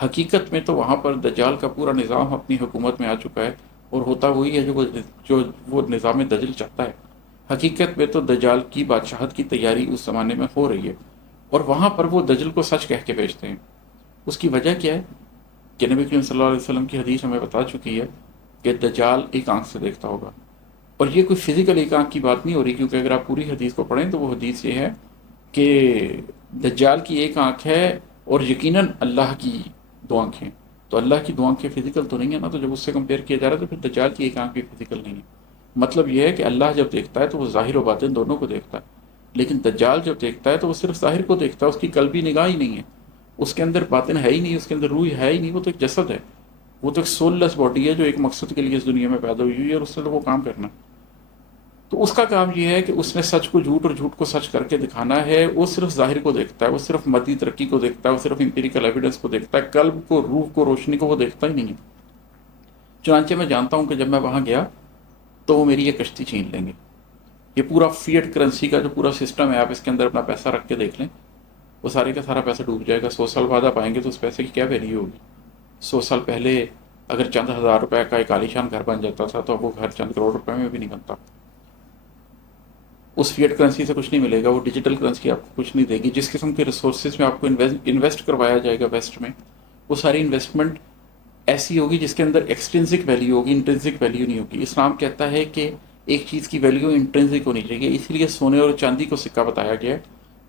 حقیقت میں تو وہاں پر دجال کا پورا نظام اپنی حکومت میں آ چکا ہے، اور ہوتا وہی ہے جو وہ نظام دجل چاہتا ہے۔ حقیقت میں تو دجال کی بادشاہت کی تیاری اس زمانے میں ہو رہی ہے، اور وہاں پر وہ دجل کو سچ کہہ کے بیچتے ہیں۔ اس کی وجہ کیا ہے کہ نبی کریم صلی اللہ علیہ وسلم کی حدیث ہمیں بتا چکی ہے کہ دجال ایک آنکھ سے دیکھتا ہوگا، اور یہ کوئی فزیکل ایک آنکھ کی بات نہیں ہو رہی، کیونکہ اگر آپ پوری حدیث کو پڑھیں تو وہ حدیث یہ ہے کہ دجال کی ایک آنکھ ہے، اور یقیناً اللہ کی دو آنکھیں۔ تو اللہ کی دو آنکھیں فزیکل تو نہیں ہے نا، تو جب اس سے کمپیئر کیا جا رہا ہے تو پھر دجال کی ایک آنکھ بھی فزیکل نہیں ہے۔ مطلب یہ ہے کہ اللہ جب دیکھتا ہے تو وہ ظاہر و باطن دونوں کو دیکھتا ہے، لیکن دجال جب دیکھتا ہے تو وہ صرف ظاہر کو دیکھتا ہے، اس کی قلبی نگاہ ہی نہیں ہے، اس کے اندر باطن ہے ہی نہیں، اس کے اندر روح ہے ہی نہیں، وہ تو ایک جسد ہے، وہ تو ایک سول لیس باڈی ہے جو ایک مقصد کے لیے اس دنیا میں پیدا ہوئی ہوئی ہے، اور اس نے تو وہ کام کرنا ہے۔ تو اس کا کام یہ ہے کہ اس نے سچ کو جھوٹ اور جھوٹ کو سچ کر کے دکھانا ہے۔ وہ صرف ظاہر کو دیکھتا ہے، وہ صرف مادی ترقی کو دیکھتا ہے، وہ صرف امپیریکل ایویڈنس کو دیکھتا ہے، قلب کو، روح کو، روشنی کو وہ دیکھتا ہی نہیں ہے۔ چنانچہ میں جانتا ہوں کہ جب میں وہاں گیا تو وہ میری یہ کشتی چھین لیں گے۔ یہ پورا فیٹ کرنسی کا جو پورا سسٹم ہے، آپ اس کے اندر اپنا پیسہ رکھ کے دیکھ لیں، وہ سارے کا سارا پیسہ ڈوب جائے گا۔ 100 سال بعد آپ آئیں گے تو اس پیسے کی کیا ویلیو ہوگی؟ 100 سال پہلے اگر چند ہزار روپے کا ایک عالیشان گھر بن جاتا تھا تو اب وہ گھر چند کروڑ روپے میں بھی نہیں بنتا۔ اس فیٹ کرنسی سے کچھ نہیں ملے گا، وہ ڈیجیٹل کرنسی آپ کو کچھ نہیں دے گی۔ جس قسم کے ریسورسز میں آپ کو انویسٹ کروایا جائے گا ویسٹ میں، وہ ساری انویسٹمنٹ ایسی ہوگی جس کے اندر ایکسٹرنسک ویلیو ہوگی، انٹرنسک ویلیو نہیں ہوگی۔ اسلام کہتا ہے کہ ایک چیز کی ویلیو انٹرنسک ہونی چاہیے، اسی لیے سونے اور چاندی کو سکہ بتایا گیا ہے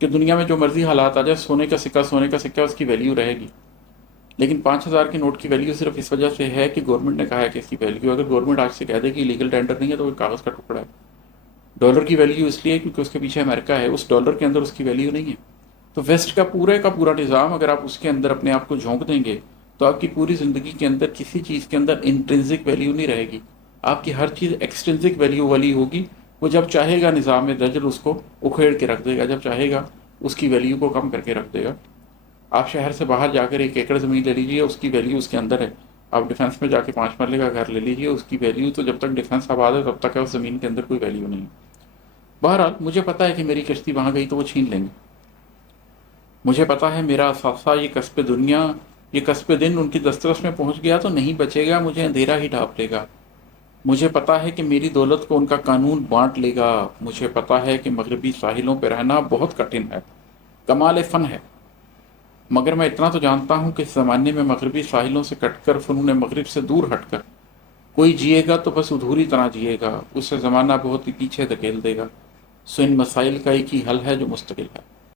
کہ دنیا میں جو مرضی حالات آ جائے، سونے کا سکہ سونے کا سکہ، اس کی ویلیو رہے گی۔ لیکن 5,000 کے نوٹ کی ویلیو صرف اس وجہ سے ہے کہ گورنمنٹ نے کہا ہے کہ اس کی ویلیو، اگر گورنمنٹ آج سے کہہ دے کہ لیگل ٹینڈر نہیں ہے تو وہ کاغذ کا ٹکڑا ہے۔ ڈالر کی ویلیو اس لیے کیونکہ اس کے پیچھے امریکہ ہے، اس ڈالر کے اندر اس کی ویلیو نہیں ہے۔ تو ویسٹ کا پورا نظام اگر آپ اس کے اندر اپنے آپ کو جھونک دیں گے تو آپ کی پوری زندگی کے اندر کسی چیز کے اندر انٹرنسک ویلیو نہیں رہے گی، آپ کی ہر چیز ایکسٹرنسک ویلیو والی ہوگی۔ وہ جب چاہے گا نظام دجل اس کو اکھیڑ کے رکھ دے گا، جب چاہے گا اس کی ویلیو کو کم کر کے رکھ دے گا۔ آپ شہر سے باہر جا کر 1 ایکڑ زمین لے لیجیے، اس کی ویلیو اس کے اندر ہے۔ آپ ڈیفنس میں جا کے 5 مرلے کا گھر لے لیجیے، اس کی ویلیو تو جب تک ڈیفنس آباد ہے تب تک ہے، اس زمین کے اندر کوئی ویلیو نہیں ہے۔ بہرحال مجھے پتا ہے کہ میری کشتی وہاں گئی تو وہ چھین لیں گے۔ مجھے پتا ہے میرا اثاثہ، یہ کسب دنیا، یہ کسب دن ان کی دسترس میں پہنچ گیا تو نہیں بچے گا، مجھے اندھیرا ہی ڈھانپ لے گا۔ مجھے پتا ہے کہ میری دولت کو ان کا قانون بانٹ لے گا۔ مجھے پتا ہے کہ مغربی ساحلوں پہ رہنا بہت کٹھن ہے، کمال فن ہے، مگر میں اتنا تو جانتا ہوں کہ اس زمانے میں مغربی ساحلوں سے کٹ کر، فنون مغرب سے دور ہٹ کر کوئی جیے گا تو بس ادھوری طرح جیے گا، اسے زمانہ بہت ہی پیچھے دھکیل دے گا۔ سو ان مسائل کا ایک ہی حل ہے جو مستقل ہے۔